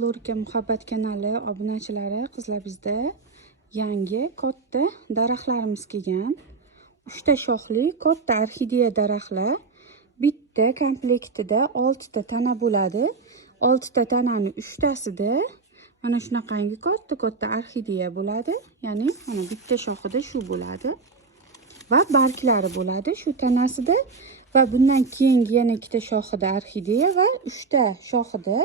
Florika Muhabbat kanali obunachilari, qizlar, bizda yangi katta daraxtlarimiz kelgan. 3 ta shoxli katta orxideya daraxtlar. Bitta komplektida 6 ta tana bo'ladi. 6 ta tanani 3 tasida mana shunaqangi katta orxideya bo'ladi. Ya'ni mana bitta shoxida shu bo'ladi. Va barglari bo'ladi shu tanasida va bundan keyingi yana 2 ta shoxida orxideya va 3 ta shoxida,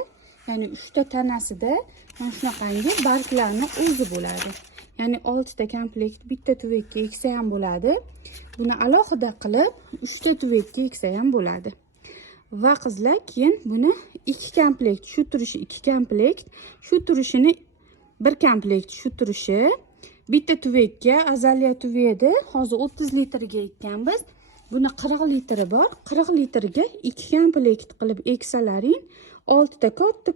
ya'ni 3 ta tanasida mana shunaqangi barglarni o'zi bo'ladi. Ya'ni 6 ta komplekt bitta tuvakka eksa ham bo'ladi. Buni alohida qilib 3 ta tuvakka eksa ham bo'ladi. Va qizlar, keyin buni 2 komplekt, shu turishi 2 komplekt, shu turishini 1 komplekt, shu turishi bitta tuvakka azaliya tuvaydi. Hozir 30 litrga ekkanmiz. Buni 40 litri bor. 40 litrga 2 komplekt qilib eksalaring 6 ta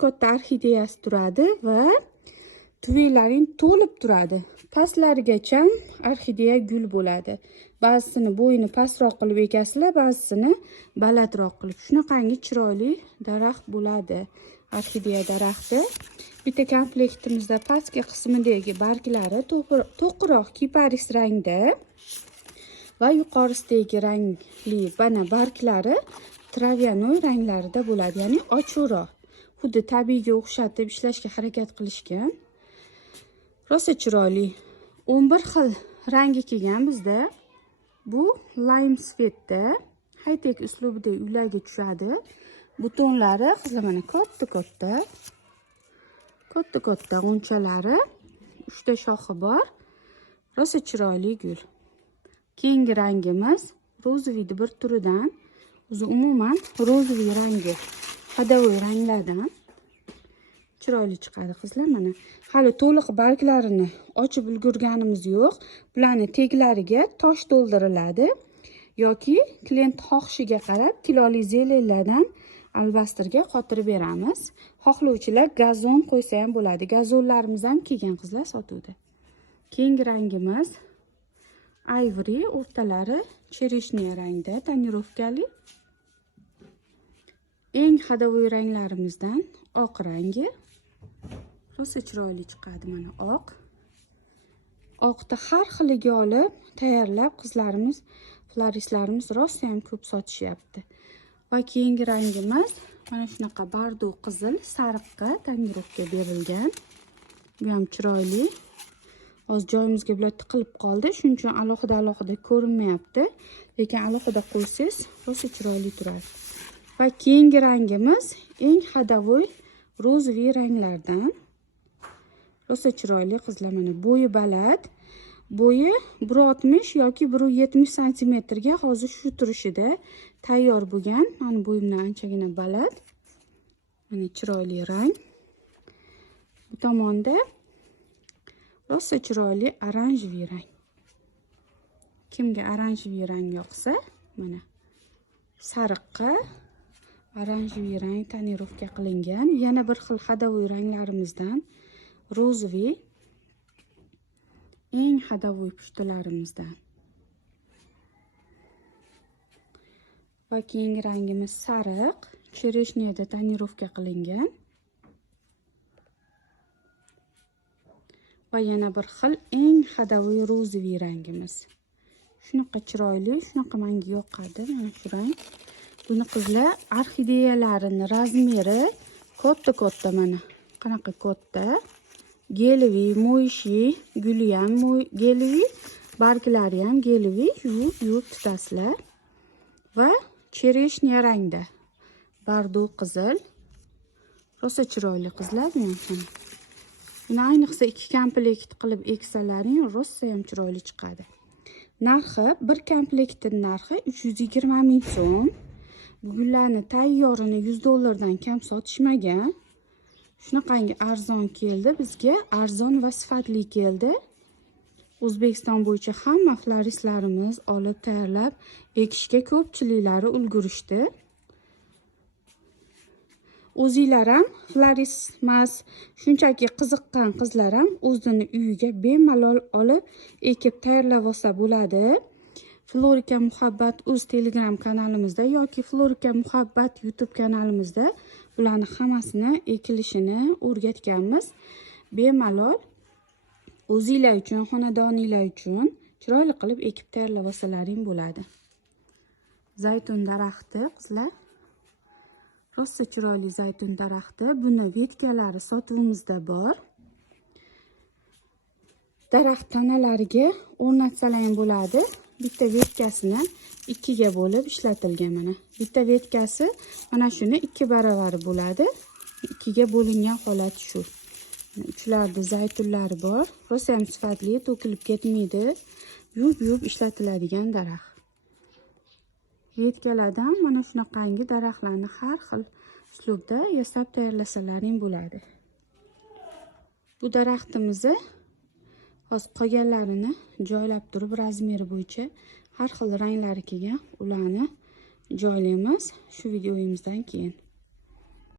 katta orxideyasi turadi va tuvaklaring to'lib turadi. Pastlarigacha orxideya gul bo'ladi. Ba'zisini bo'yini pastroq qilib ekasizlar, ba'zisini balandroq qilib. Shunaqangi chiroyli daraxt bo'ladi. Orxideya daraxti. Bitta komplektimizda pastki qismidagi barglari to'qroq kiparis rangda va yuqorisidagi rangli bana barglari travyanoy ranglarida bo'ladi, ya'ni ochiqroq. Xuddi tabiiyga o'xshatib ishlashga harakat qilishgan. Rosa chiroyli. 11 xil rangi kelgan bizda. Bu lime svetda, high-tech uslubida uylarga tushadi. Butonlari qizlar mana katta g'unchalari, 3 ta shoxi bor. Rosa chiroyli gul. Keyingi rangimiz rozoviyni bir turidan. O'zi umuman rozoviy rangi hadavoy ranglardan chiroyli chiqadi qizlar. Mana hali to'liq barglarini ochib ulgurganimiz yo'q. Bularni teglariga tosh to'ldiriladi yoki klient xohishiga qarab kiloli zelenlardan albastirga qotirib beramiz. Xohlovchilar gazon qo'ysa ham bo'ladi. Gazonlarimiz ham kelgan qizlar sotuvda. Keyingi rangimiz ivory, o'rtalari chereshniya rangda, tonirovkali. Eng hadavoy ranglarimizdan oq rangi. Rosa chiroyli chiqadi mana oq. Oqda har xiliga olib tayyorlab qizlarimiz, floristlarimiz rosa ham ko'p sotishyapti. Va keyingi rangimiz mana shunaqa bardo qizil sariqqa tonirovka berilgan. Bu ham chiroyli. Hozir joyimizga bular tiqilib qoldi, shuning uchun alohida ko'rinmayapti. Lekin alohida qo'ysangiz rosa chiroyli turadi. Va keyingi rangimiz eng hadavoy rozoviy ranglardan. Rosa chiroyli qizlar, mana bo'yi baland. Bo'yi 1.60 yoki 1.70 cm ga hozir shu turishida tayyor bo'lgan. Mana bo'yimdan anchagina baland. Mana chiroyli rang. Bu tomonda rosa chiroyli oranjiviy rang. Kimga oranjiviy rang yoqsa, mana sariqqa oranjiviy rang tonirovka qilingan. Yana bir xil hadavoy ranglarimizdan rozoviy, eng hadavoy pushtalarimizdan. Va keyingi rangimiz sariq, chereshniyada tonirovka qilingan. Va yana bir xil eng hadavoy rozoviy rangimiz. Shunaqa chiroyli, shunaqa menga yoqadi mana shu rang. Buni qizlar orxideyalarini razmeri katta mana qanaqa katta. Geliviy, mo'yishi, guli ham geliviy, barglari ham geliviy, yuvib tutasizlar. Va chereshniya rangda. Bardo qizil. Rosa chiroyli qizlar bu ham. Buni ayniqsa 2 komplekt qilib eksalaring rosa ham chiroyli chiqadi. Narxi, bir komplektning narxi 320 ming so'm. Bu gullarni tayyorini $100 dan kam sotishmagan. Shunaqangi arzon keldi bizga, arzon va sifatli keldi. O'zbekiston bo'yicha hamma floristlarimiz olib tayyorlab ekishga ko'pchiliklari ulgurishdi. O'zinglar ham florist emas, shunchaki qiziqqan qizlar ham o'zini uyiga bemalol olib ekib tayyorlab olsa bo'ladi. Florika Muhabbat o'z Telegram kanalimizda yoki Florika Muhabbat YouTube kanalimizda bularni hammasini ekilishini o'rgatganmiz. Bemalol o'zinglar uchun, xonadoninglar uchun chiroyli qilib ekib tayyorlab olsalaring bo'ladi. Zaytun daraxti qizlar. Rosa chiroyli zaytun daraxti. Buni vetkalari sotuvimizda bor. Daraxt tanalariga o'rnatsalar ham bo'ladi. Bitta vetkasini ikkiga bo'lib ishlatilgan mana. Bitta vetkasi mana shuni 2 baravari bo'ladi. Ikkiga bo'lingan holati shu. Uchlarda zaytunlari bor. Rosa ham sifatli, to'kilib ketmaydi. Yuvib ishlatiladigan daraxt. Vetkalardan mana shunaqangi daraxtlarni har xil uslubda yasab tayyorlasalaring bo'ladi. Bu daraxtimizni hozir qolganlarini joylab turib razmeri bo'yicha har xil ranglari kelgan ularni joylaymiz shu videomizdan keyin.